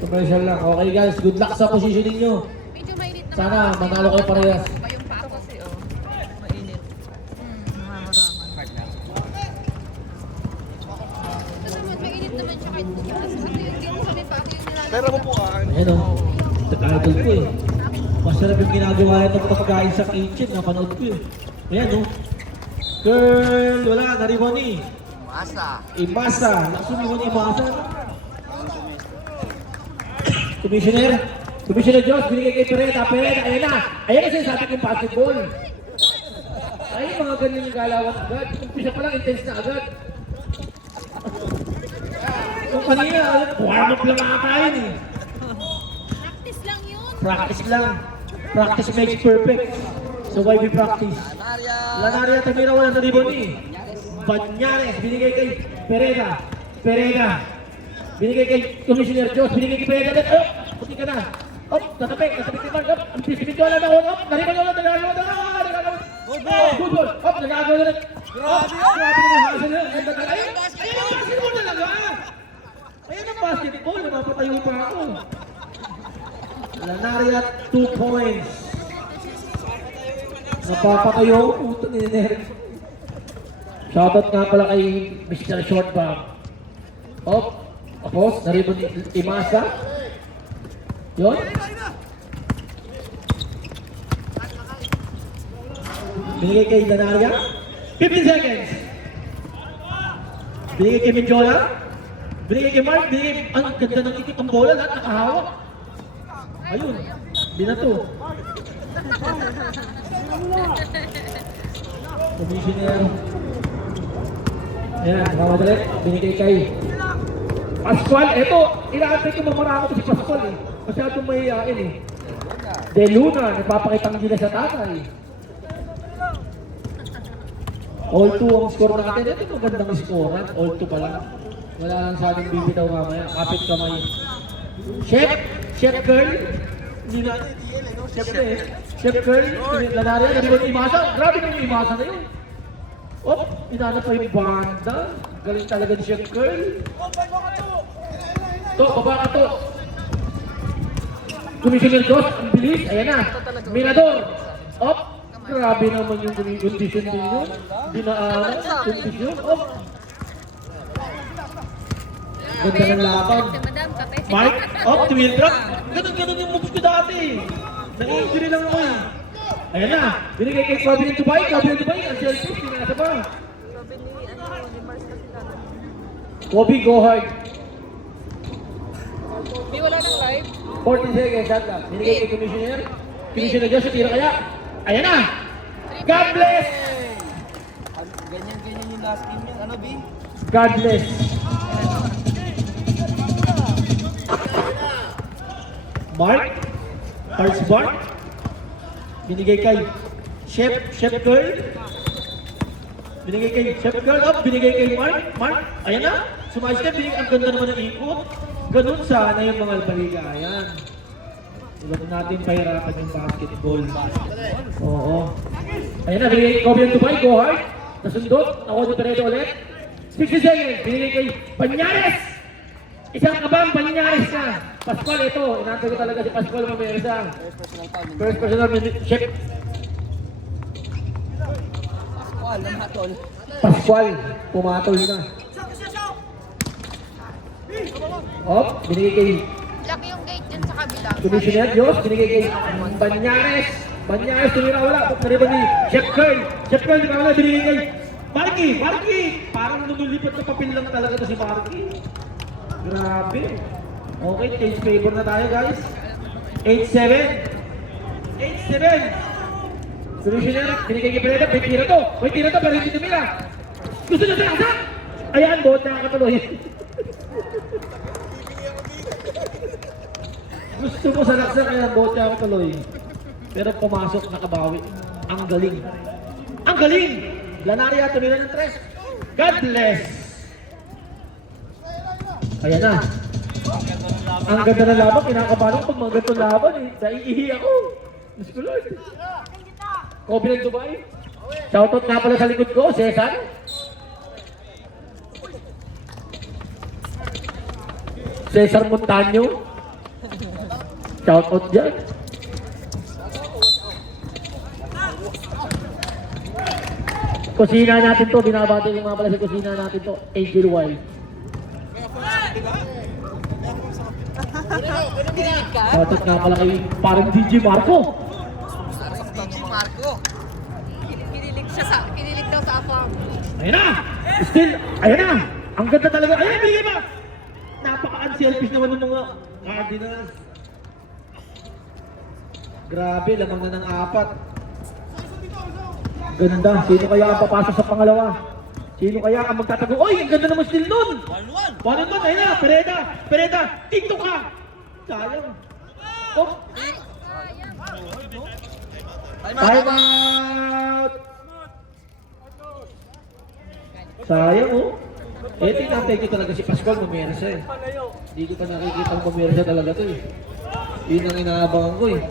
Commercial lang. Okay guys, good luck sa positioning nyo. Medyo mainit naman. Sana manalo kayo parehas. Pa yung pako kasi oh. Mainit. Tapos naman mainit naman siya kahit ano yung dito sa may pako yung nilalagay. Pero upuan. Ayan o. Nag-idol ko eh. Masarap yung ginagawa ng pagkain sa kitchen. Napanood ko eh. Ayan o. Girl, wala. Narimoni. Masa. Imasa. Nakasumimon Imasa. Commissioner. Commissioner Josh, binigay kay Pereda. Pereda, ayan na. Ayan na sinasabi kong basketball. Ay, mga ganyan yung galawan agad. Umpisa pa lang, intense na agad. Kung kanina, warm up lang ata yun eh. Practice lang yun. Practice lang. Practice makes perfect. So why we practice? Maria. Lanaria Tamira wala na ribon eh. Banyares, binigay kay Pereda. Pereda. Binigay kay Commissioner Josh, binigay kay Pereda. Oh, puti ka na. Oh, natapik kay Mark. Oh, ang pisipintuala na ako. Oh, nariban ko na, nagagawa na. Good ball. Oh, nagagawa na. Grabe na hasan na. Ayun, basketball talaga. Ayun ang basketball, napapatayo pa ako. Lanaria 2 points. Napapatayo ako, puto ni Ner. Shoutout nga pala kay Mr. Shortback. Oh, tapos, naribon ni Imasa. Yun. Binigay kay Lanaria. 15 seconds. Binigay kay Minjola. Binigay kay Mark. Binigay, ang ganda ng ikit ng bola. Lahat nakahawak. Ayun. Binato. Commissioner. Ayan, mamadali. Binigay kay Pascual. Ito, inaantay ko mamarama ko si Pascual eh. Masyadong mahihain eh. De Luna, nagpapakitang nila sa tatay. All 2 ang score natin. Ito magandang score. All 2 pa lang. Wala lang sa ating bibitaw mamaya. Kapit kamay. Chef! Chef girl! Hindi na. Chef eh. Chef girl! Lanaria, nabibot Imasa. Grabe na yung Imasa na yun. Oh, inanap pa yung banda. Galing talaga ni Chef girl. To, baba ka to. Commissioner Josh, ang bilis. Ayan na. Mirador. Op. Grabe naman yung condition ninyo. Dinaanan. Condition. Op. Ganda ng laban. Mark. Op. Twin drop. Ganun yung moves ko dati. Na-injury lang ako eh. Ayan na. Binigay kay Kobe ng Dubai. Kobe ng Dubai. Ang selfie. Pinasa pa. Kobe, go hard. Di wala nang live. 40 seconds, shot lang. Binigay kay Commissioner. Commissioner Josh, tira kaya. Ayan na! God bless! Ganyan yung last game yun. Ano, B? God bless! Mark? Charles Mark? Binigay kay Chef Girl? Binigay kay Chef Girl. Oh, binigay kay Mark. Mark, ayan na. Sumayos na. Ang ganda naman ng ikot. Ganun sana yung mga baligayan. Huwag natin pahirapan yung basketball. Oo. Ayan na, binigay kay Kobe ng Dubai. Go hard. Nasundot. Ako dito rin ulit. 60 seconds. Binigay kay Banyares. Isang kabang Banyares na. Pascual, ito. Inantay ko talaga si Pascual mamaya isang. First personal chef. Pascual, namatol. Pascual, pumatol na. Oh, binigay kay Laki yung gate dyan sa kabila. Commissioner Diyos, binigay kay Banyares. Banyares, tumira wala. Nariba ni Chef Curl. Chef Curl, tumira wala. Binigay kay Marky. Marky! Parang lumulipat na papel lang talaga ito si Marky. Grabe. Okay, change favor na tayo guys. 8-7. 8-7. Commissioner, binigay kay Pereda. May tira to. May tira to, pero hindi tumira. Gusto nyo sa asa? Ayan, bot na katuloy. Gusto mo sa laksa kaya botya ako tuloy. Pero pumasok, nakabawi. Ang galing. Ang galing! Lanaria, tumira ng tres. God bless! Ayan na. Ang ganda ng laban. Kinakabalang pag mga ganitong laban eh. Naiihi ako. Diyos ko Lord. Kobe ng Dubai. Shoutout nga pala sa likod ko, Cesar. Cesar Montaño. Shout out dyan. Kusina natin to, binabati yung mga pala sa kusina natin to, Angel Wild. Shout out nga pala kay parang DJ Marco. DJ Marco. Kinilig daw sa afam. Ayun na! Still, ayun na! Ang ganda talaga. Ayun, bigay ba? Napaka-unselfish naman ng mga Cardinals. Grabe, lamang na ng 4. Ganda. Sino kaya ang papasok sa pangalawa? Sino kaya ang magtatago? Oy, ang ganda naman still nun! 1-1. 1-1, ayun na! Pereda! TikTok ka! Sayang. Oh, time out! Sayang oh. Tinatay ko talaga si Pascual Mamersa eh. Hindi ko pa nakikita ang Mamersa talaga to eh. Yun ang inaabangan ko eh.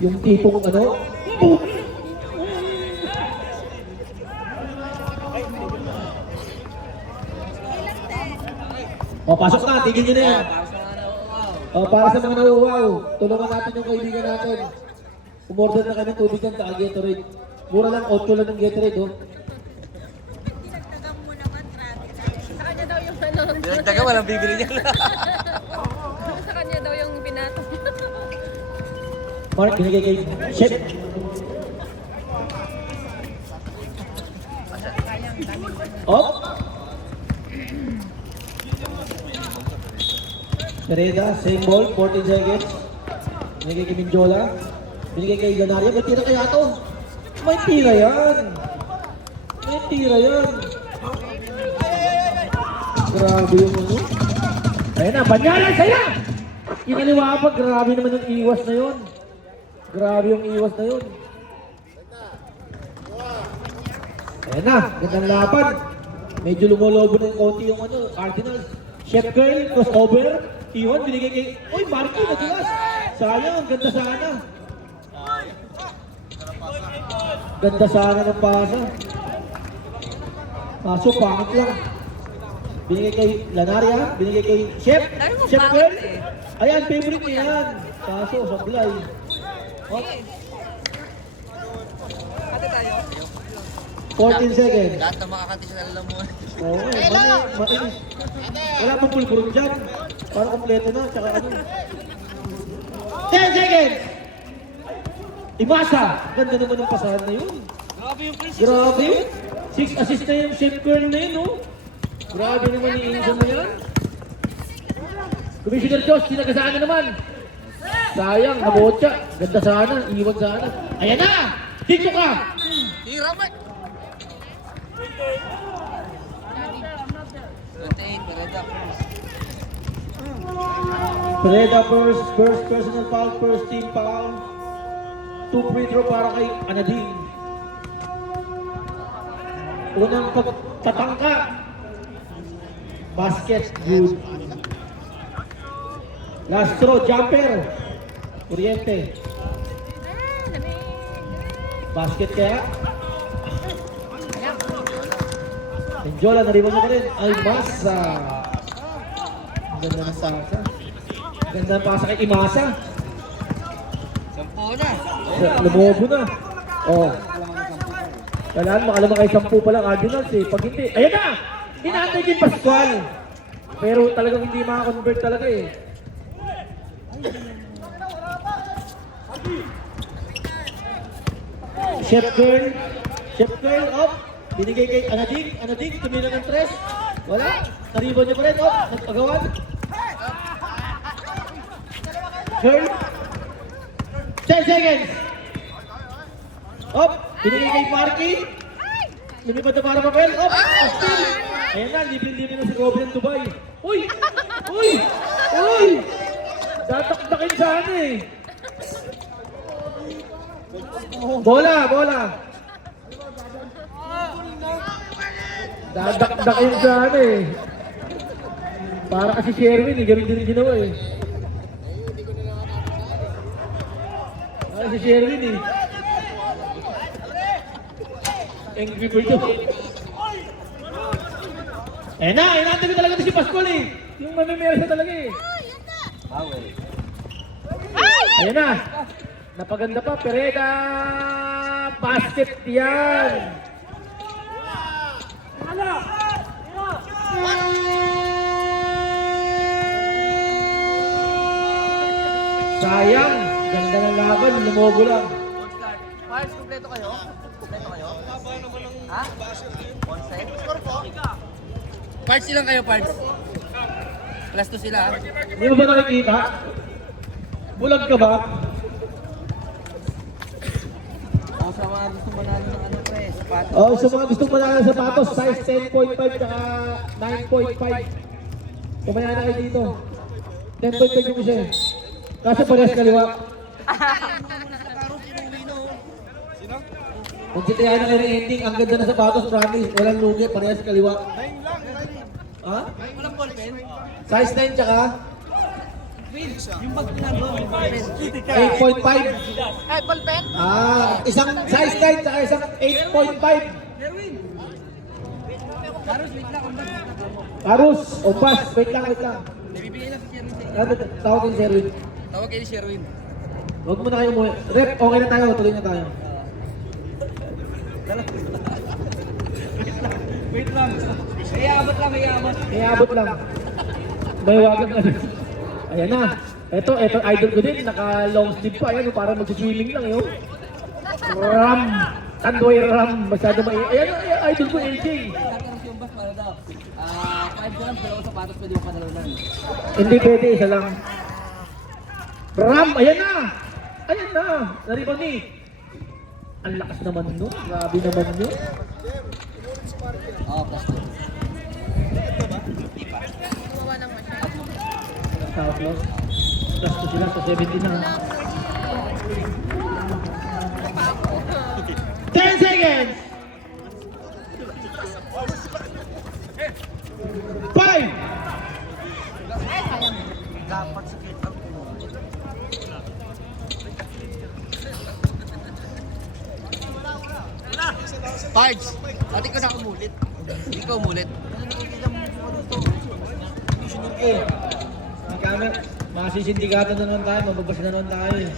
Yung tipong ano, O, pasok na, tigil nyo na yan. O, para sa mga nauuwaw, tulungan natin yung kaibigan natin. Umorder na kami ng tubig ng Gatorade. Mura lang, 8 lang ng Gatorade oh. Sa kanya daw yung ano. Taga walang bibili niya. Sa kanya daw yung binato. Mark, binigay kay Chef. Op. Pereda, same ball, 14 seconds. Binigay kay Minjola. Binigay kay Ganaria. May tira kaya to? May tira yan. May tira yan. Grabe yung ano. Ayun na, Banyaran, saya! Yung kaliwa pa, grabe naman yung iwas na yun. Grabe yung iwas na yun. Ayan na, gandang laban. Medyo lumolobo na yung konti yung ano, Cardinals. Chef Girl, crossover. Iwan, binigay kay... Uy, Marky, nadulas. Sayang, ganda sana. Ganda sana ng pasa. Kaso, pangit lang. Binigay kay Lanaria, binigay kay Chef. Chef Girl. Ayan, favorite niya yan. Kaso, sablay. Oh. 14 seconds. Lahat na makakati sa alam mo. Oo, matinis. Wala pang pulburong dyan. Parang kompleto na, tsaka ano. 10 seconds! Imasa! Ganda naman ng pasahan na yun. Grabe yung princess. Grabe! 6 assist na yung Chef Girl na yun, oh. Grabe naman ni Inson na yan. Commissioner Josh, sinagasaan na naman. Sayang, nabotsa. Ganda sana, iwan sana. Ayan na! Dito ka! Tira mo. 28, Pereda. Pereda first personal foul, first team foul. 2 free throw para kay Anading. Unang pagtatangka. Basket, good. Last throw, jumper. Kuryente. Basket kaya. Enjola, nariwan mo ka rin. Ay, Masa. Ganda ng pasa. Ganda ng pasa kay Imasa. 10 na. Lumobo na. Oh. Kailangan makalamang kay 10 pa lang Cardinals eh. Pag hindi, ayan na! Hinatay kay Pascual. Pero talagang hindi makakonvert talaga eh. Chef Girl, up. Binigay kay Anading, tumira ng 3. Wala. Nariban niya pa rin, up. Nagpagawan. Girl. 10 seconds. Up. Binigay kay Marky. Lumipad na para papel. Up. Still. Ayan na, libre-libre na si Goblin Dubai. Uy! Uy! Uy! Datakdakin sana eh. Bola! Dadakdakin sana eh. Para kasi Sherwin eh, ganun din yung ginawa eh. Para si Sherwin eh. Angry Bird yun. Eh na, inaantay ko talaga si Pascual eh. Yung mamimersa talaga eh. Ayan na. Napaganda pa, Pereda. Basket yan. Sayang. Ganda ng laban, lumobo lang. Parts, kumpleto kayo? Kumpleto kayo? Ha? Onside? Parts ilang kayo, parts? Plus 2 sila, ha? Hindi mo ba nakikita? Bulag ka ba? Ako sa mga gusto manalo ng ano, pre, sapatos. Oh, sa mga gustong manalo ng sapatos, size 10.5 at 9.5. Kumaya na kayo dito. 10.5 yung isa eh. Kaso parehas kaliwa. Kung sitayan na kayo ng ending, ang ganda na sapatos, promise. Walang lugi, parehas kaliwa. Ha? Walang ballpen? Size 9 tsaka Yung bag na doon, 8.5. Ay, ballpen? Isang size 9 tsaka isang 8.5. Parus, wait lang, ang bag. Parus, o pass, wait lang. Nabibigay lang si Sherwin sa inyo. Tawag yung Sherwin. Tawag kayo ni Sherwin. Huwag muna kayo muna. Rep, okay na tayo, tuloy na tayo. Wait lang. Iabot lang, iabot. Iabot lang. May wagang ano. Ayan na. Ito, idol ko din. Naka-long sleeve pa. Ayan, para mag-swimming lang yun. Ram. Tandoy Ram. Masyado ayan, idol ko, LJ. Tatanong yung bus para daw. 5 grams, dalawang sapatos, pwede mo panalunan. Hindi pwede, isa lang. Ram, ayan na. Ayan na. Naribang ni. Ang lakas naman no. Grabe naman yun. Oo, plus 2. Gumawa ng masyado. Tapos, plus ko sila sa 17 na. 10 seconds! 5! Dapat sa kita. Pards, pati ko na umulit. Hindi ko umulit. Okay. Ang camera, masisindikato na naman tayo, mababas na naman tayo eh.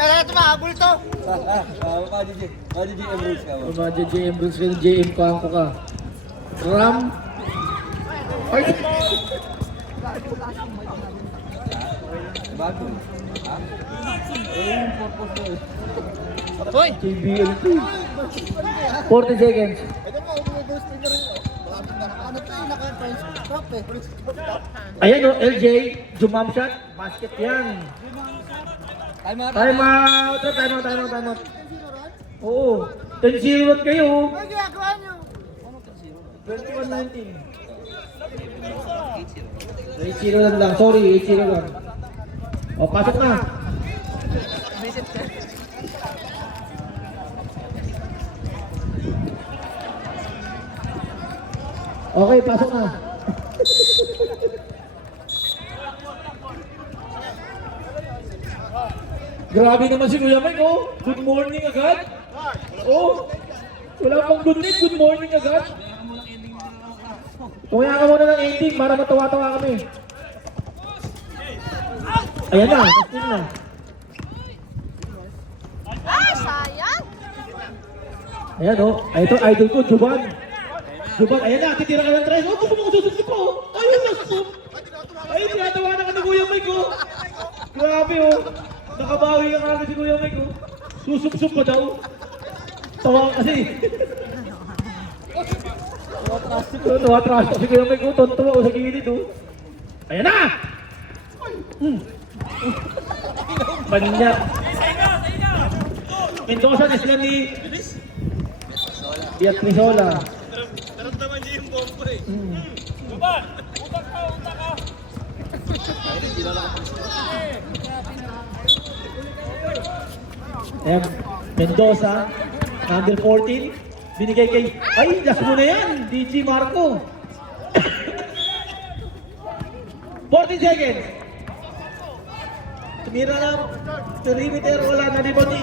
Ito mahabol to! Mga DJ Emeralds ka Kung mga JM Brooks kayo, JM Kangko ka. Ram. Ay! Bago. Ha? Yung purpose ko eh. Hoy! JBL 40 seconds. Ayan o, LJ, jump shot, basket yan. Time out! Time out. Oo, 10-0 lang kayo. 21-19. 8-0 lang, sorry, 8-0 lang. O, pasok na. Okay, pasok na. Grabe naman si Kuya Mike, oh. Good morning agad. Oh, wala pang good night, good morning agad. Tumaya ka muna ng ending para matawa-tawa kami. Ayan na, pasok na. Ay, sayang! Ayan oh, ito idol ko, Juban. Juban, ayan na, titira ka ng tries. Oh, gusto mo ko susunod ko. Ayun na, susunod. Ayun, tinatawa na ka ni Kuya Mike, oh. Grabe, oh. Nakabawi ka kami si Kuya Mike, oh. Susup-sup pa daw. Tawa kasi. Tawa trash si Kuya Mike, oh. Tontuwa ko sa gilid, oh. Ayan na! Banyak. Mendoza, nisla ni Beatrizola. Naramdaman niya yung bombo eh. Ayan, Mendoza, number 14, binigay kay, ay, last mo na yan, DG Marco. 40 seconds. Tumira ng perimeter, wala na ni Boni.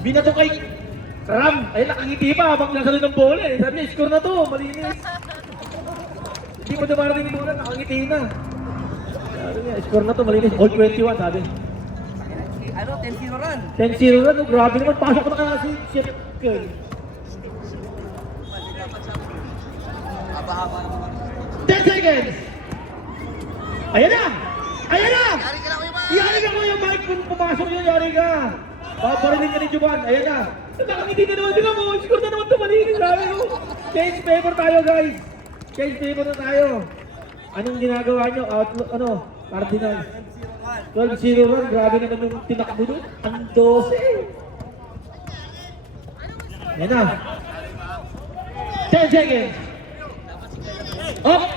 Binato kay Ram. Ay, nakangiti pa habang nasa rin ng bola eh. Sabi niya, score na to, malinis. Hindi pa dumarating yung bola, nakangiti na. Sabi niya, score na to, malinis. All 21, sabi. Ano, 10-0 run. 10-0 na, no? Grabe naman. Pasok na kaya si Chef Curl. Haba-haba naman. 10 seconds! Ayan na! Ayan na! Yari ka na, Kuya Mike! Yari ka, Kuya Mike! Kung pumasok yun, yari ka! Paparinig ka ni Juban. Ayan na! Nakangiti na naman sila mo! Score na naman ito, malinis. Grabe, no? Change favor tayo, guys! Change favor na tayo. Anong ginagawa nyo? Outlook, ano? Cardinals. 12-0 run. Grabe naman yung tinakbo doon. Ang 12. Ayan na. 10 seconds. Up!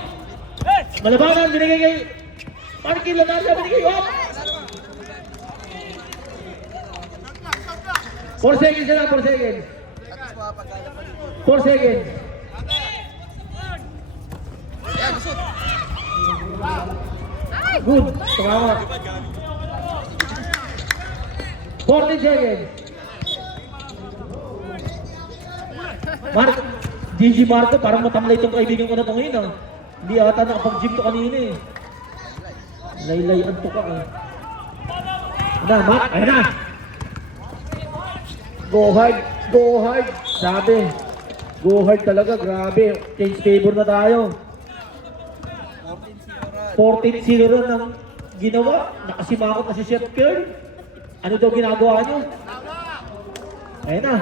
Malabanan, binigay kay Marky Lanarda, binigay. Up! 4 seconds na lang, 4 seconds. 4 seconds. Yan, shoot! Good. Tumama. 14 seconds. Mark, Gigi Marco, parang matamlay itong kaibigan ko na ito ngayon. Hindi ata nakapag-gym to kanina eh. Laylayan to ka eh. Ano, Mark? Ayan na! Go hard! Go hard! Sabi. Go hard talaga, grabe. Change favor na tayo. 14-0 run ang ginawa. Nakasimakot na si Chef Curl. Ano daw ginagawa nyo? Ayan na.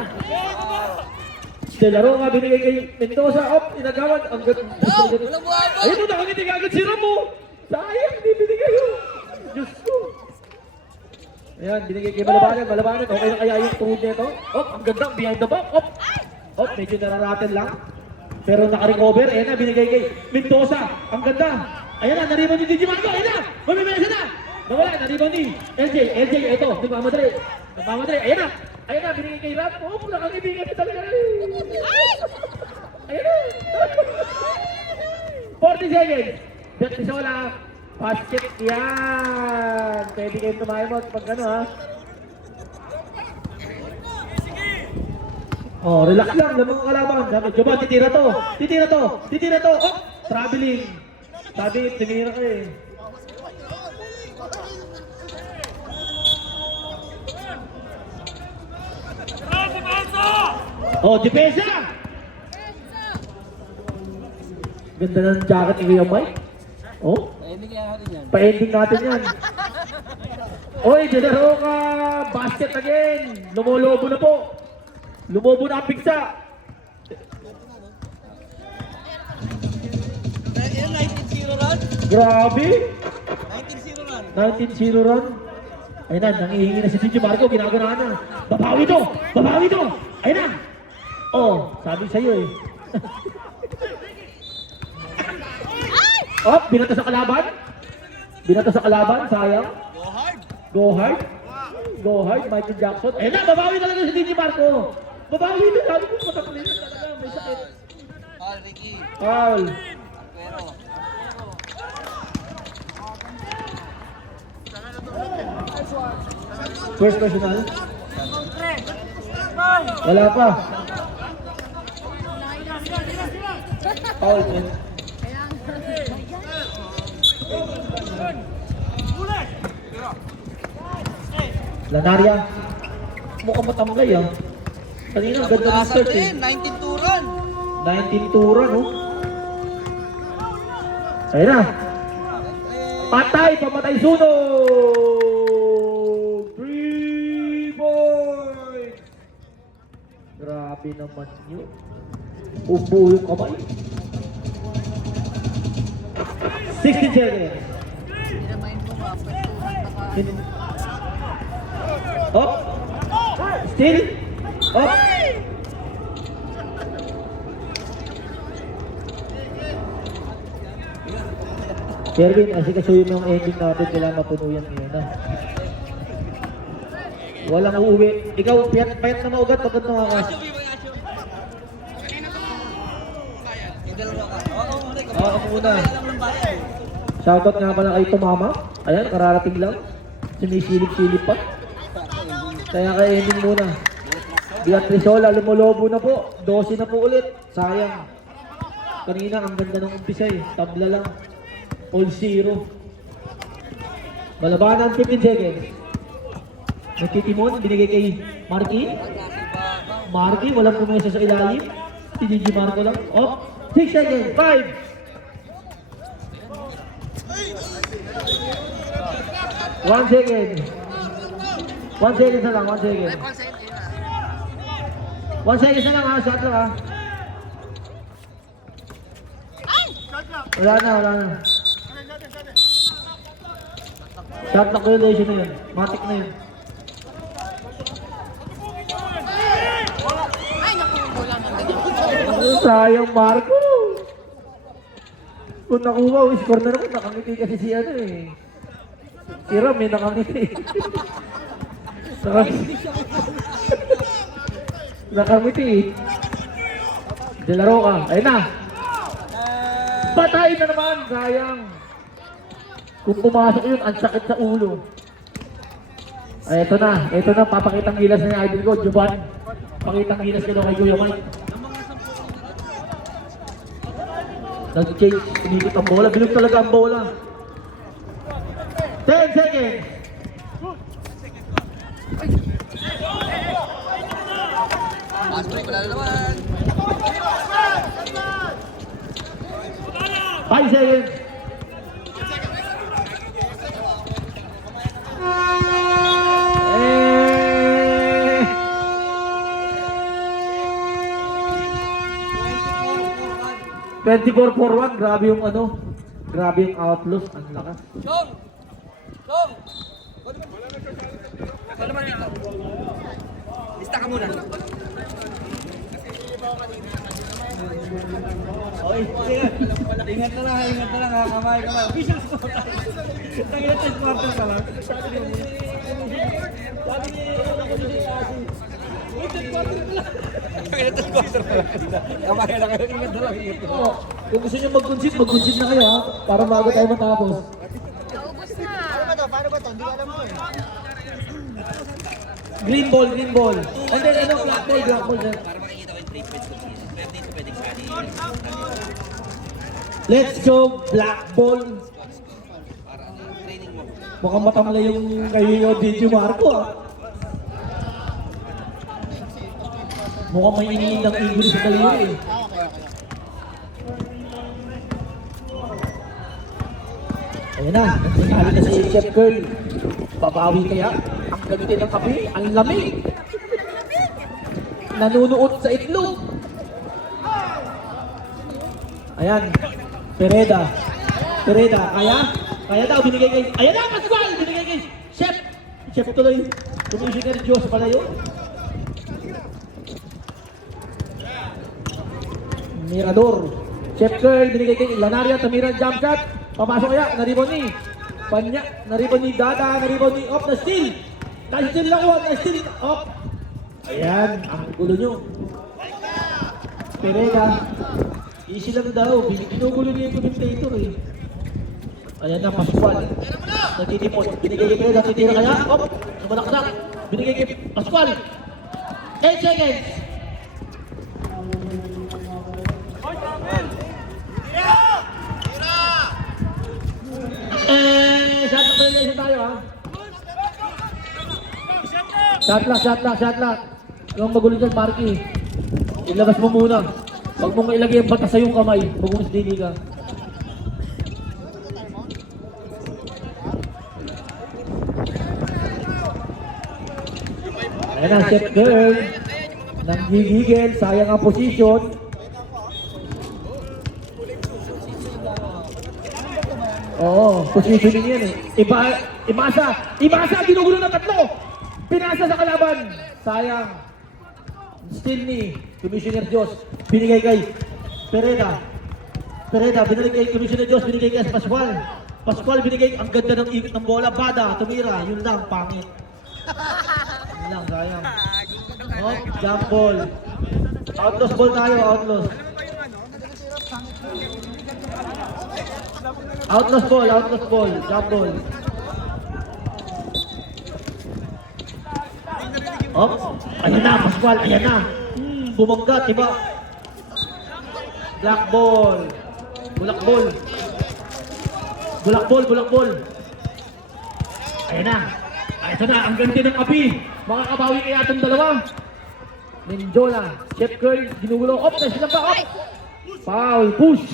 Laro nga binigay kay Mendoza. Op, inagawad. Ang ganda. Walang buhaba! Ayun o, nakangiti ka agad si Ramo. Sayang, hindi binigay yun. Diyos ko. Ayan, binigay kay Malabanan. Malabanan, okay na kaya yung tuhod nito? Op, ang ganda. Behind the back. Op. Op, medyo nararatel lang. Pero nakarecover. Ayan na, binigay kay Mendoza. Ang ganda. Ayan na, naribon ni Gigi Marco. Ayan na, mamimesa na. Nawala, naribon ni LJ. LJ, ito, nagmamadali. Nagmamadali. Ayan na. Ayan na, binigay kay Ram. Oh, nakakibigay niya talaga. Ayan na. 40 seconds. Bet ni Sola. Basket. Yan. Pwede kayo tumayamot pag ano ha. Oh, relax lang. Lang mga kalaban. Sabi, Joban, titira to. Titira to. Titira to. Oh, traveling. Sabi, tinira ka eh. Oh, depensa! Ganda ng jacket ni Kuya Mike. Oh, Ending yan natin yan. pa-ending natin yan. Oy, dinaro ka! Basket again! Lumolobo na po. Lumobo na ang pigsa. Yan, 19-0 run. Grabe! 19-0 run. 19-0 run. Ayun na, nangihingi na si Gigi Marco, ginagana na. Babawi to! Babawi to! Ayun na! Oh, sabi sa'yo eh. Oh, binato sa kalaban. Binato sa kalaban, sayang. Go hard. Go hard. Go hard, Michael Jackson. Ayun na, babawi talaga si Gigi Marco. Babawi to, sabi ko, matakulin na talaga. May sakit. Paul, Ricky. Foul. Pero. First personal. Wala pa. Foul. Lanaria. Mukhang matamlay ah. Kanina, ang ganda ng start eh. 19-2 run. 19 run, oh. Ayun na. Patay, pamatay sunog! 3 points! Grabe naman yun. Upo yung kamay. 16 seconds. Up. Still. Up. Kerwin, asikasuyo mo yung ending natin, kailangan mapuno yan ngayon na. Walang uuwi. Ikaw, payat na maugat pag ito nga ka. Oo, muna. Shoutout nga pala kay Tumama. Ayan, kararating lang. Sinisilip-silip pa. Kaya kay ending muna. Beatrizola, lumolobo na po. 12 na po ulit. Sayang. Kanina, ang ganda ng umpisa eh. Tabla lang. All zero. Balabanan, 15 seconds. Nagtitimon, binigay kay Marky. Marky, walang pumesa sa ilalim. Si Gigi Marco lang. Oh, 6 seconds, 5. 1 second. 1 second na lang, 1 second. 1 second na lang ha, shot lang ha. Wala na, wala na. Shot na correlation na yun. Matik na yun. Ay, naku, wala man ganyan. Sayang Marco. Kung nakuha, score na naman. Nakangiti kasi si ano eh. Si Ram eh, nakangiti. Nakangiti eh. Dilaro ka. Ayun na. Patay na naman. Sayang. Kung pumasok yun, ang sakit sa ulo. Ay, ito na. Ito na. Papakitang gilas na yung idol ko. Juban. Pakitang gilas ka daw kay Kuya Mike. Nag-change. Pinikit ang bola. Bilog talaga ang bola. 10 seconds. Fast break, wala na naman. 5 seconds. Eh. 24-4-1, grabe yung ano, grabe yung outlaws, ang lakas. Chong! Chong! Ikaw naman dito. Lista ka muna. Okay, ingat na lang ha, kamay. Official score tayo. Tangina 10 quarter ka lang. Sabi ni Asi. Wait, 10 quarter ka lang. Tangina 10 quarter ka lang. Kamay na kayo, ingat na lang. Oh, kung gusto nyo mag-concede na kayo ha, para maaga tayo matapos. Naubos na. Paano ba to? Hindi ko alam mo eh. Green ball. And then ano, black ball. Para makikita ko yung treatment ko. Pero dito pwedeng sali. Let's go, black ball. Para ano yung training mo. Mukhang matamlay yung kayo Gigi Marco ah. Mukhang may iniin ng injury sa kaliyo eh. Ayan na, nangyari na si Chef Curl. Babawi kaya? Ang gamitin ng kape, ang lamig. Nanunuot sa itlog. Ayan, Pereda, kaya daw, binigay kay, ayan na, Pascual, binigay kay Chef tuloy, Commissioner Diyos pala yun. Mirador, Chef Curl, binigay kay Lanaria, Tamira, jump shot, papasok kaya, naribon ni Panya, naribon ni Dada, naribon ni Op, na-steal lang ako, na-steal, Op. Ayan, ang gulo nyo. Pereda, easy lang daw, binugulo niya yung commentator eh. Ayan na, Pascual. Nagtitipon, binigay kay Pereda, titira kaya, Op, sumalaksak, binigay kay Pascual. 10 seconds. Shot lock relation tayo ha. Shot lock. Yung magulo dyan, Marky. Ilabas mo muna. Huwag mong ilagay ang batas sa iyong kamay. Huwag mong dili ka. Ayan na, Chef Girl. Nanggigigil, sayang ang posisyon. Oo, positioning yan eh. Imasa, ginugulo ng tatlo. Pinasa sa kalaban. Sayang. Still ni Commissioner Diyos. Binigay kay Pereda, binigay kay Commissioner Diyos. Binigay kay Pascual, binigay. Ang ganda ng ikot ng bola. Bada, tumira. Yun lang, pangit. Yun lang, sayang. Oh, jump ball. Outlaws ball tayo, outlaws. Outlaws ball, jump ball. Oh, ayan na, Pascual, ayan na. Bumangga, diba? Black ball. Bulak ball. Bulak ball, bulak ball. Ayan na. Ay, ito na, ang ganda ng api. Makakabawi kaya itong dalawa. Menjola, Chef Curl, ginugulo. Op, na sila pa, op. Foul, push.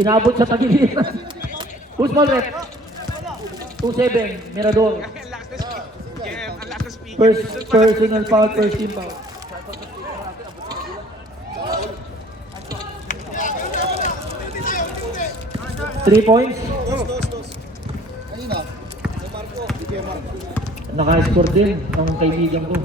Inabot sa tagiliran. Push ball rep. 2-7, Mirador. Personal foul, first team foul. Three points. Naka-score din ang kaibigan ko.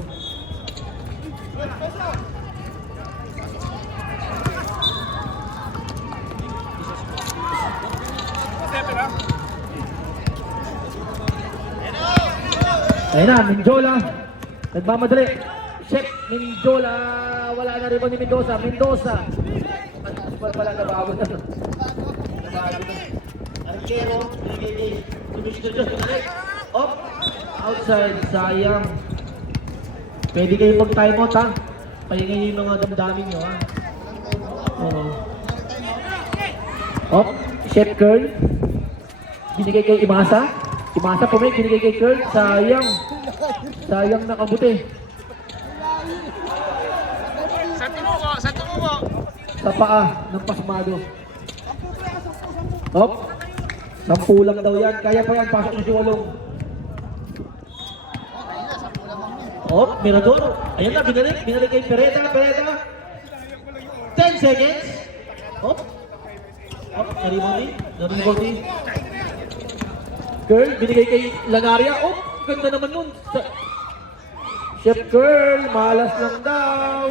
Ayun na, Menjola. Nagmamadali. Chef Menjola. Wala na rin ni Mendoza. Mendoza. Pala nabago na. Arquero. Op. Outside. Sayang. Pwede kayo mag-timeout ha. Pahingay niyo yung mga damdamin nyo ha. Oo. Op. Chef Curl. Binigay kay Imasa. Imasa pumay, binigay kay Curl. Sayang. Sayang nakabuti. Sa tumubo! Sa paa ng pasmado. Op. 10 lang daw yan. Kaya pa yan. Pasok na si Walong. Op. Mirador. Ayan na. Binalik kay Pereda. 10 seconds. Op. Op. Nariboni. Girl. Binigay kay Lanaria. Op. Ganda naman nun. Chef Girl. Malas lang daw.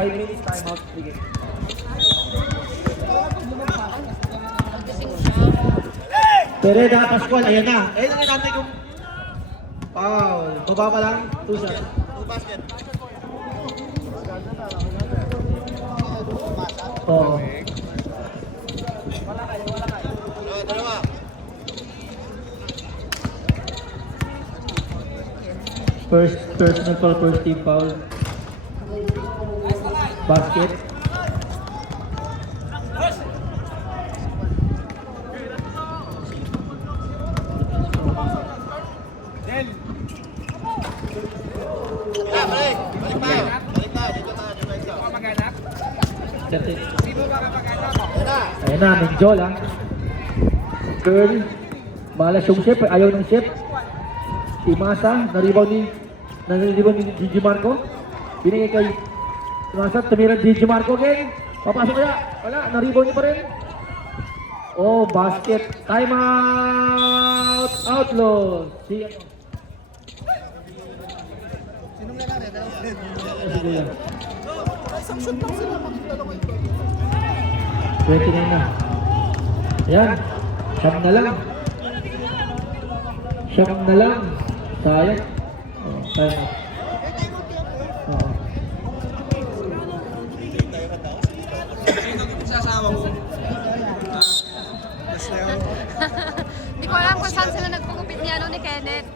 Five minutes time out. Sige. Pereda, Pascual, ayan na. Ayan na natin kung foul. Baba pa lang. 2 shots. 2 basket. Oo. Dalawa. Personal foul, first team foul. Basket. Ayan na, Menjola. Curl. Malas yung chef, ayaw ng chef. Imasa, naribaw ni Gigi Marco. Binigay kay Imasa, tumira Gigi Marco again. Papasok kaya? Wala, naribaw niya pa rin. Oh, basket. Time out! Outlaw. Si ano? Sinong lalari? Sige yan. 29 na. Ayan. Siyam na lang. Sayang. Oh, sayang. Oh. Hindi ko alam kung saan sila nagpagupit ni Kenneth.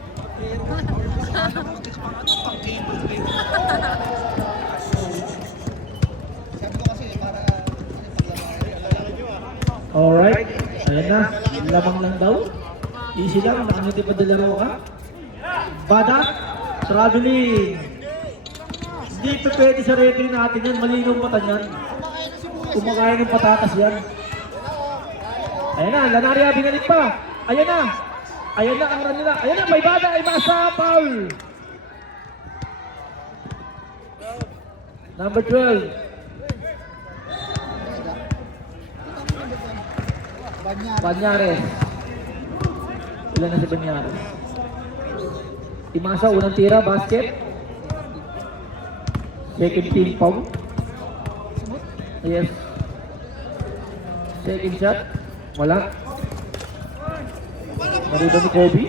Alright. Ayan na. Lamang lang daw. Easy lang. Nakangiti pa dalaro ka. Bada. Traveling. Hindi pa pwede sa referee natin yan. Malinaw mata niyan. Kumakain ng patatas yan. Ayan na. Lanaria binalik pa. Ayan na. Ayan na ang run nila. Ayan na. May bada. Ay masa. Foul. Number 12. Banyares. Ilan na si Banyares? Imasa, unang tira, basket. Second team foul. Yes. Second shot. Wala. Nariba ni Kobe.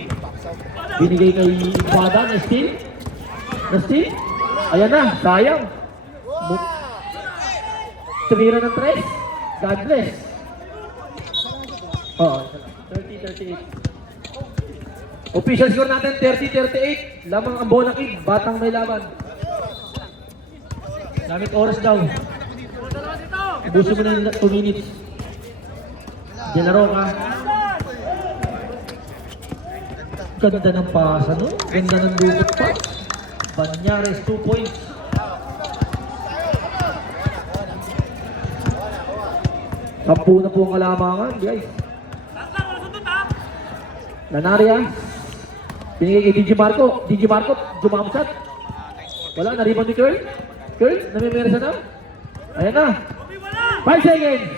Binigay kay Bada na steal. Ayan na, sayang. Tumira ng 3. God bless. Oo, 30-38. Official score natin 30-38. Lamang ang Bona Kid, batang may laban. Gamit oras daw. Ubuso mo na yung 2 minutes. De La Roca. Ganda ng pasa, no? Ganda ng lupot pa. Banyares, 2 points. Sampu na po ang kalamangan, guys. Lanaria. Binigay kay DJ Marco. DJ Marco, jumamsat. Wala, na-rebound ni Curl. Curl, namimersa na. Ayan na. 5 seconds.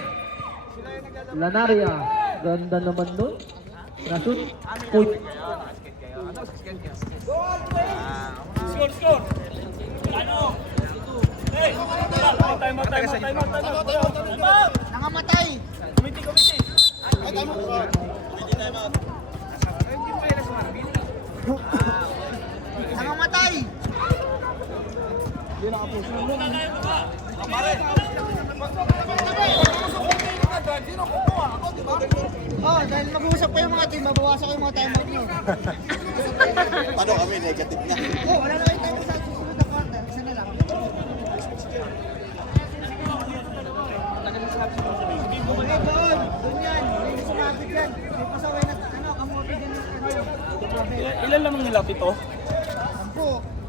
Lanaria. Ganda naman nun. Nasut. Point. Score! Ano? Hey! Time out! Nangamatay! Committee! Nangamatay! Oh, dahil mag-uusap pa yung mga team, mabawasan ko yung mga time out nyo. Paano kami negative na? Oh, wala na kayo time sa susunod na quarter. Isa na lang. Okay, doon yan. May sumabit yan. May pasaway na, kamote din yung Ilan lamang nila? 7? Sampo.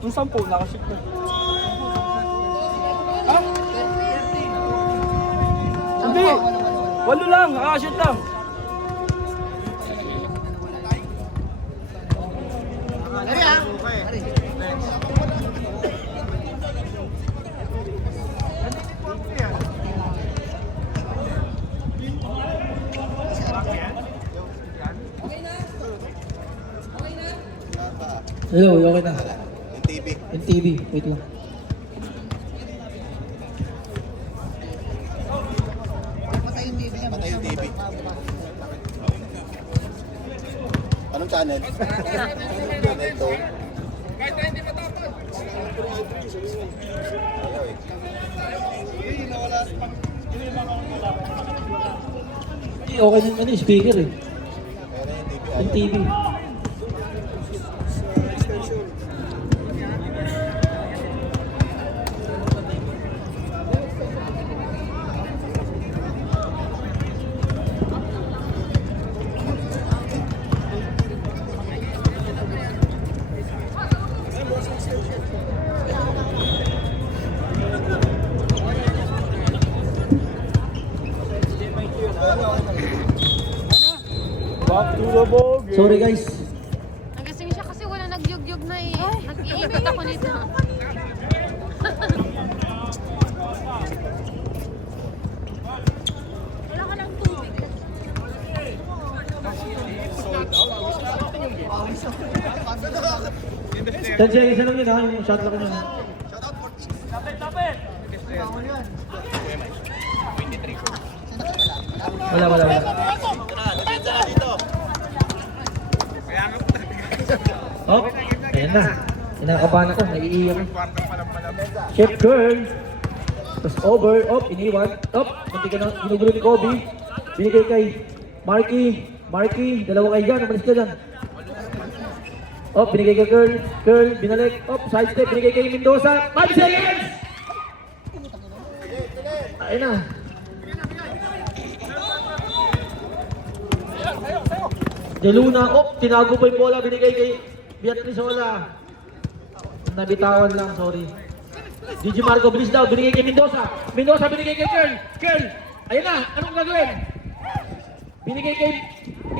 Yung 10, nakaship na. Hindi! 8 lang, nakaship lang. Dari ah. Dari. Hello, okay na. Yung TV. Yung TV, wait lang. Patay yung TV niya. Patay yung TV. Anong channel? Channel 2. Okay na yung speaker eh. Pero yung TV. Yung TV. Back to the ball game. Sorry guys. Nagising siya kasi wala nagyugyug na eh. Nag-iimit ako nito. Wala ka ng tubig. Tansya, isa lang yun ha, yung shot lang yun. Wala. Oh, ayan na. Inakabahan ako, naiiyak. Chef Girl. Tapos over, iniwan. Hindi ka na ginugulo ni Kobe. Binigay kay Marky, dalawa kayo dyan, umalis ka dyan. Binigay kay Curl, binalik. Side step, binigay kay Mendoza. 5 seconds! Ayun na. De Luna, tinago pa yung bola, binigay kay Beatrice Ola. Nabitawan lang, sorry. DJ Marco, bilis daw, binigay kay Mendoza. Mendoza, binigay kay Curl. Ayun na, anong gagawin? Binigay kay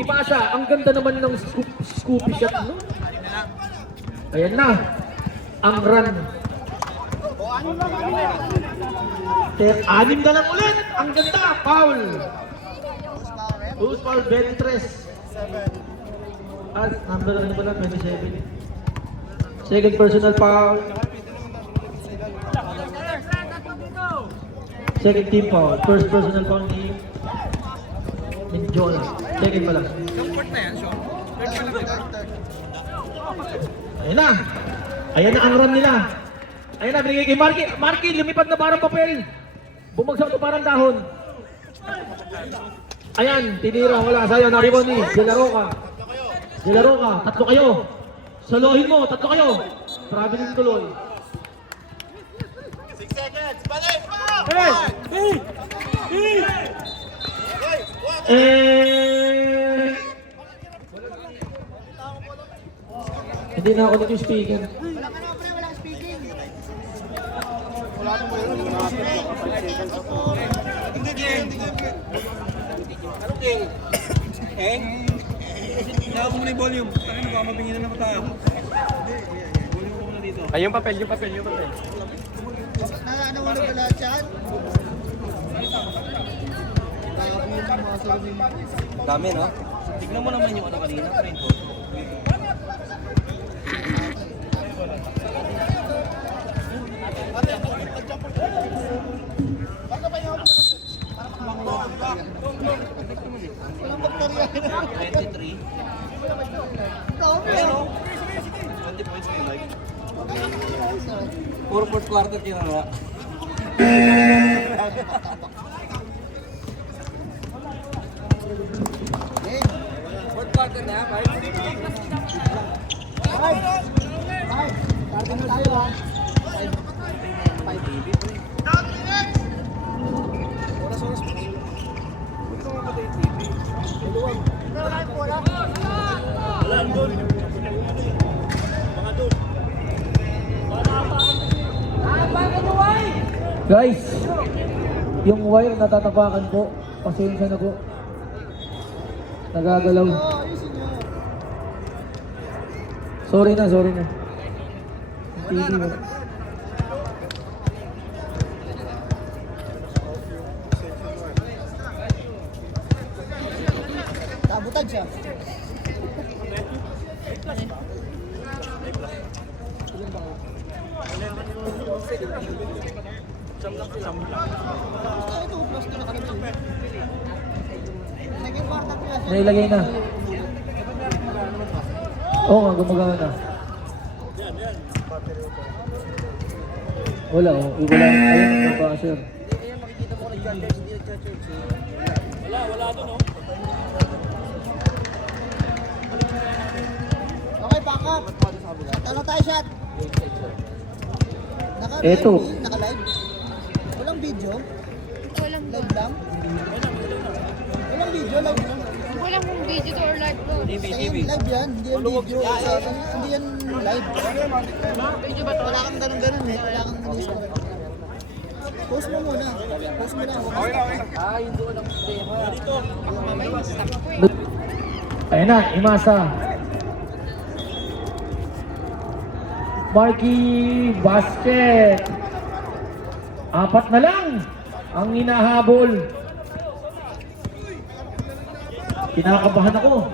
Ipasa. Ang ganda naman ng scoopy shot, no? Ayan na. Ang run. 6 na lang ulit. Ang ganda. Foul. Who's foul? 23. At number ano pala? 27. Second personal foul. Second team foul. First personal foul ni Joel. Second pala. Ayan na. Ayan na ang run nila. Ayan na, binigay kay Marky. Marky, lumipad na parang papel. Bumagsak na parang dahon. Ayan, tinira, wala. Sayo, na-rebound ni De La Roca. Nilaro ka, tatlo kayo. Solohin mo, tatlo kayo. Traveling tuloy. 6 seconds. Balik! Eh... Hindi na ulit yung speaker. Kailangan mo muna yung volume. Tayo na baka mabinginan na tayo. Volume ko muna dito. Ay, yung papel. Ano mo na ba lahat yan? Dami, no? Tignan mo naman yung ano kanina, print ko. Puro fourth quarter kinuha. Fourth quarter na, Guys, yung wire natatapakan po. Pasensya na po. Nagagalaw. Sorry na. Yung TV mo. Tabutag siya. Nailagay na. Oo nga, gumagawa na. Wala oh. Wala. Ayun, nagpapasir. Okay, back up. Tanong tayo shot. Eto. Naka-live. Walang video. Walang Live lang. Walang video, live lang. Walang video to or live ko. Live yan, hindi yan video. Hindi yan live. Video ba to? Wala kang ganun-ganun eh. Wala kang discord. Post mo muna. Post mo na. Ayun na, Imasa. Marky Basket. 4 na lang ang hinahabol. Kinakabahan ako.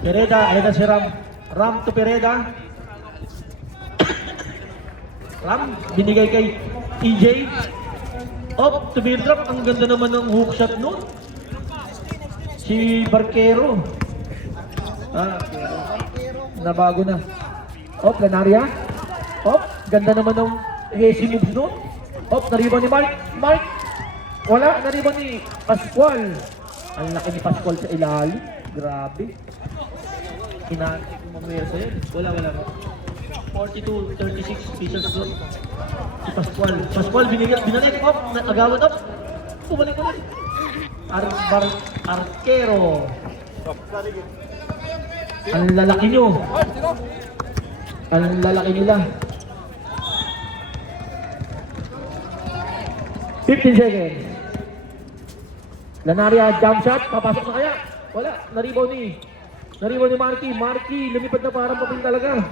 Pereda, ayun na si Ram. Ram to Pereda. Ram, binigay kay EJ. Up to beer drop. Ang ganda naman ng hook shot nun. Si Barquero. Nabago na. Op, Lanaria. Op, ganda naman ng Hesi moves nun. Op, nariban ni Mark. Mark. Wala, nariban ni Pascual. Ang laki ni Pascual sa ilalim. Grabe. Hinantik yung mamaya sa'yo. Wala. 42-36 pieces doon. Si Pascual. Pascual, binalik. Op, agawan up. Bumalik ulit. Arquero. Ang lalaki nyo. Ang lalaki nila. 15 seconds. Lanaria, jump shot. Papasok na kaya? Wala. Naribaw ni Marky. Marky, lumipad na parang papel talaga.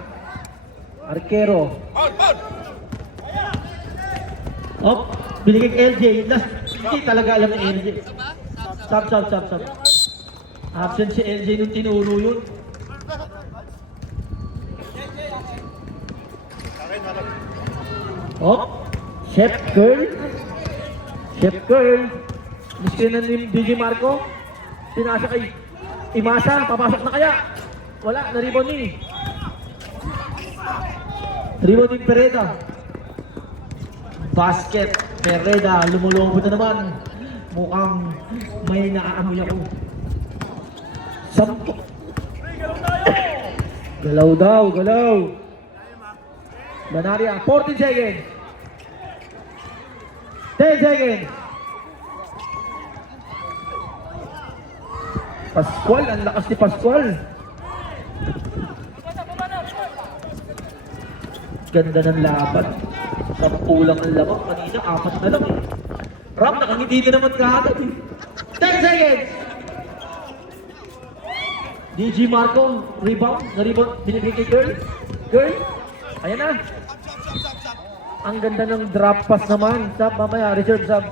Arquero. Op, binigay kay LJ. Hindi talaga alam ni LJ. Stop. Absent si LJ nung tinuro yun. Op, Chef Girl. Miskinan ni DJ Marco. Pinasa kay Imasa. Papasok na kaya? Wala, naribon ni Pereda. Basket. Pereda, lumulobot na naman. Mukhang may naaamoy ako. Galaw daw, galaw. Banaria, 14 seconds. 10 seconds. Pascual, ang lakas ni Pascual. Ganda ng laban. 10 lang ang lamang. Kanina, 4 na lang eh. Ram, nakangiti na naman kaagad eh. 10 seconds. DG Marco, rebound. Na-rebound, binigay kay Girl. Girl, ayan na. Ang ganda ng drop pass naman. Sub, mamaya, reserve sub.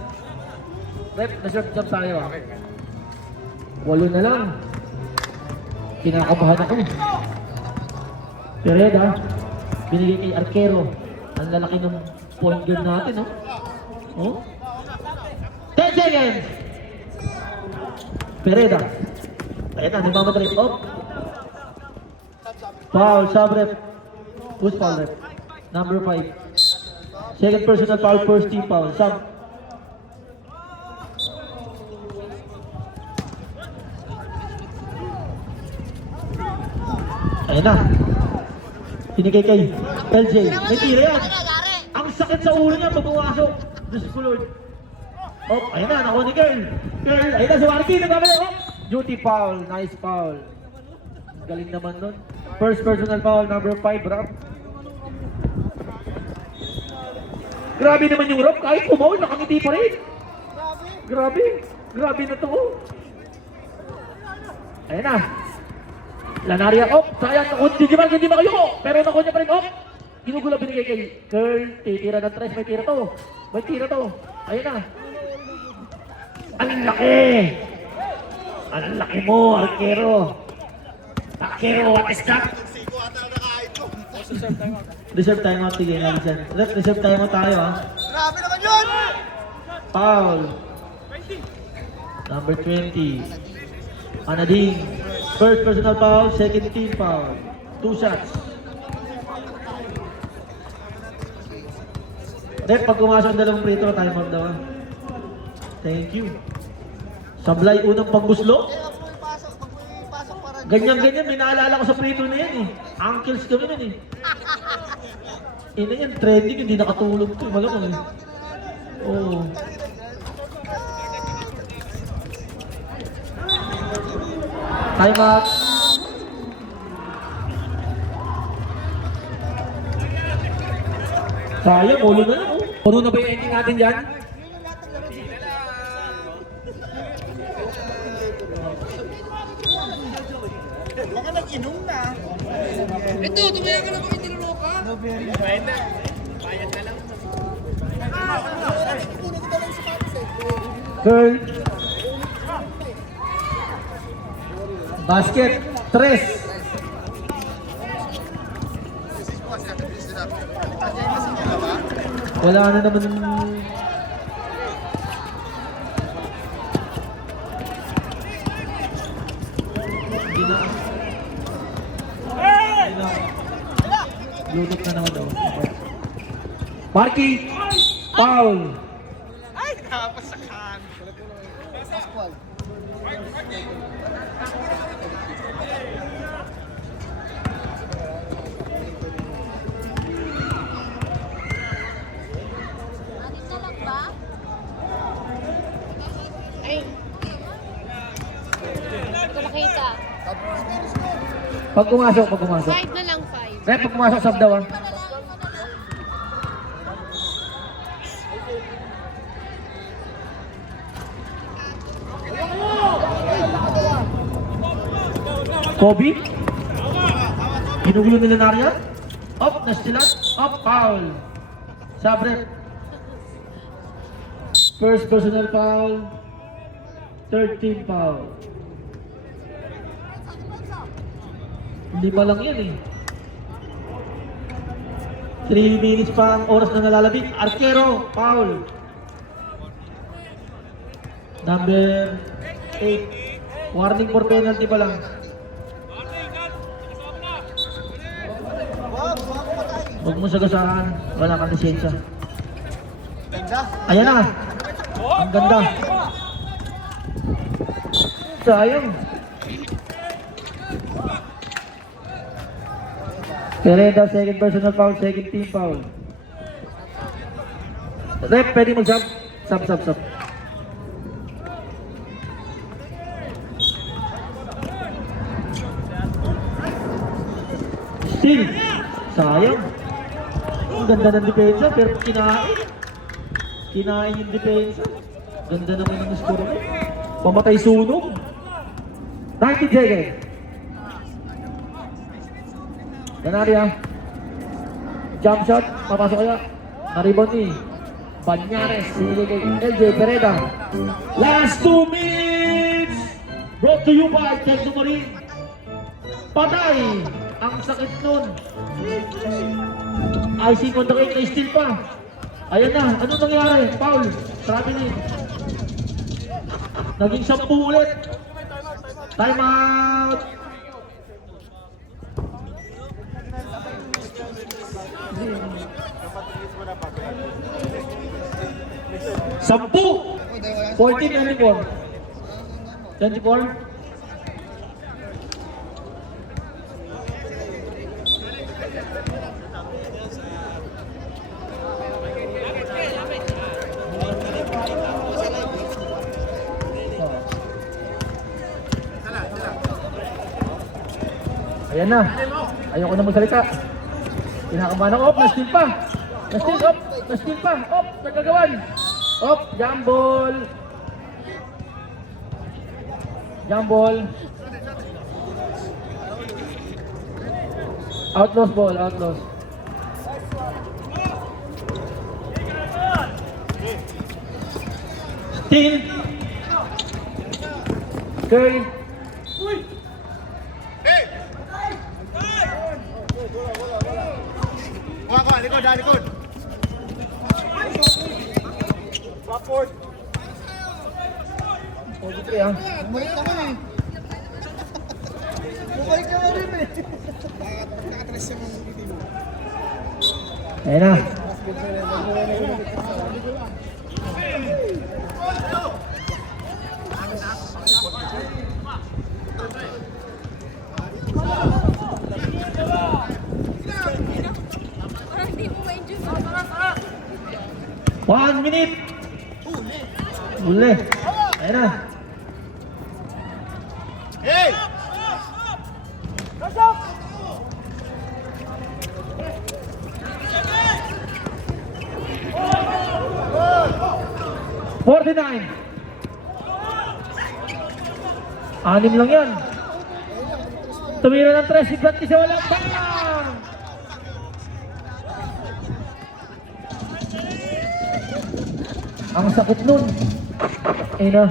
Rep, reserve sub tayo ah. 8 na lang. Kinakabahan ako. Pereda, binigay kay Arquero. Ang lalaki ng point guard natin, no? Oh? 10 seconds! Pereda. Ayan na, nagmamadali. Oh! Foul, sub-rep. Who's foul rep? Number 5. Second personal foul, first team foul. Sub. Ayan na. Pinigay kay LJ. May tira yan. Ang sakit sa ulo niya pag pumasok. Diyos ko Lord. Oh, ayan na. Nakuha ni Girl. Girl, ayan na. Si Marky. Nagkakala. Oh. Duty foul. Nice foul. Galing naman nun. First personal foul, number 5, Rob. Grabe naman yung Rob. Kahit pumaul, nakangiti pa rin. Grabe. Grabe na to. Oh. Ayan na. Lanaria, op, sayang, hindi makayo, pero nakuha niya pa rin, op. Ginugulo binigay kay Curl, titira ng 3, may tira to. May tira to. Ayan na. Ang laki. Ang laki mo, Arquero. Arquero, what is that? Reserve timeout, sige, nalisan. Reserve timeout tayo, ha. Grabe naman yun! Foul. Number 20. Anading. First personal foul, second team foul. 2 shots. Rep, pag pumasok ang dalawang free throw, time out daw. Ah. Thank you. Sablay, unang pangguslo. Ganyan-ganyan, may naalala ko sa free throw na yan eh. Ankles kami nun eh. Ina yan, trending, hindi nakatulog to. Malamang eh. Oo. Time out. Sayang, ulo na lang. Puno na ba yung ending natin dyan? Baka nag-inom na. Ito, tumaya ka na bakit niluloka? Girl. Basket. 3. Wala na naman. Hindi na. Lutot na naman daw. Marky! Foul! Ay, napasakan. Pascual. Anin na lang ba? Ay. Hindi ko nakita. Pag pumasok, pag pumasok. 5 na lang, 5. Rep, pag pumasok, sub daw ah. Kobe? Ginugulo nila Naria? Up, nastilat. Up, foul. Sabre. First personal foul. Third team foul. 5 lang yan eh. 3 minutes pa ang oras na nalalabing. Arquero, foul. Number 8. Warning for penalty pa lang. Huwag mo sagasaan. Wala kang lisensya. Ganda. Ayan na. Ang ganda. Sayang. Pereda, second personal foul, second team foul. Rep, pwede mag-sub? Sub. Still, sayang. Ang ganda ng depensa, pero kinain. Kinain yung depensa. Ganda naman ng score. Pamatay sunog. 90 seconds. Ganari ah. Jump shot, papasok kaya. Naribon ni Banyares, sige kay LJ Pereda. Last 2 minutes! Brought to you by Ted Dumarin. Patay! Ang sakit nun. Icing on the cake, na-steal pa. Ayan na, ano nangyari? Foul. Sabi ni. Naging 10 ulit. Time out! Sampu! 14, 24. 24? Ayan na. Ayoko na magsalita. Kinakabahan ako. Na-steal pa. Na-steal, op. Na-steal pa. Op. Nagagawan. Op. Jump ball. Jump ball. Outlaws ball. Outlaws. Steal. Curry. Likod. Backward. Hold it ah. Bumalik naman eh. Bumalik naman rin eh. Nakatrace yung video. Ayan na. Parang hindi mo ma-enjoy. 1 minute. Uli. Ayan na. Hey! 49. 6 lang yan. Tumira ng 3, si Blanty sa walang bang! Ang sakit nun. Ayun na.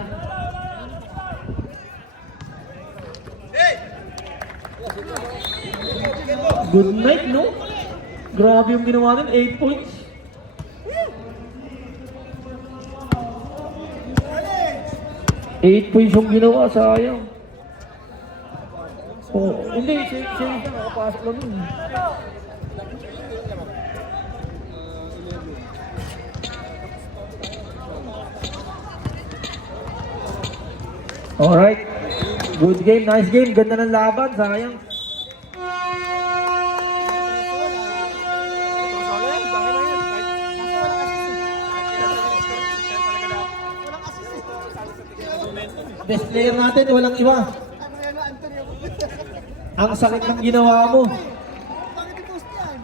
Good night, no? Grabe yung ginawa nun, 8 points. Eight points yung ginawa, sayang. Oh, hindi, siya nakapasok lang yun. Alright. Good game, nice game. Ganda ng laban, sayang. Best player natin, walang iba. Ang sakit ng ginawa mo. Bakit i-post yan?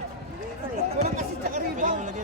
Walang assist sa rebound.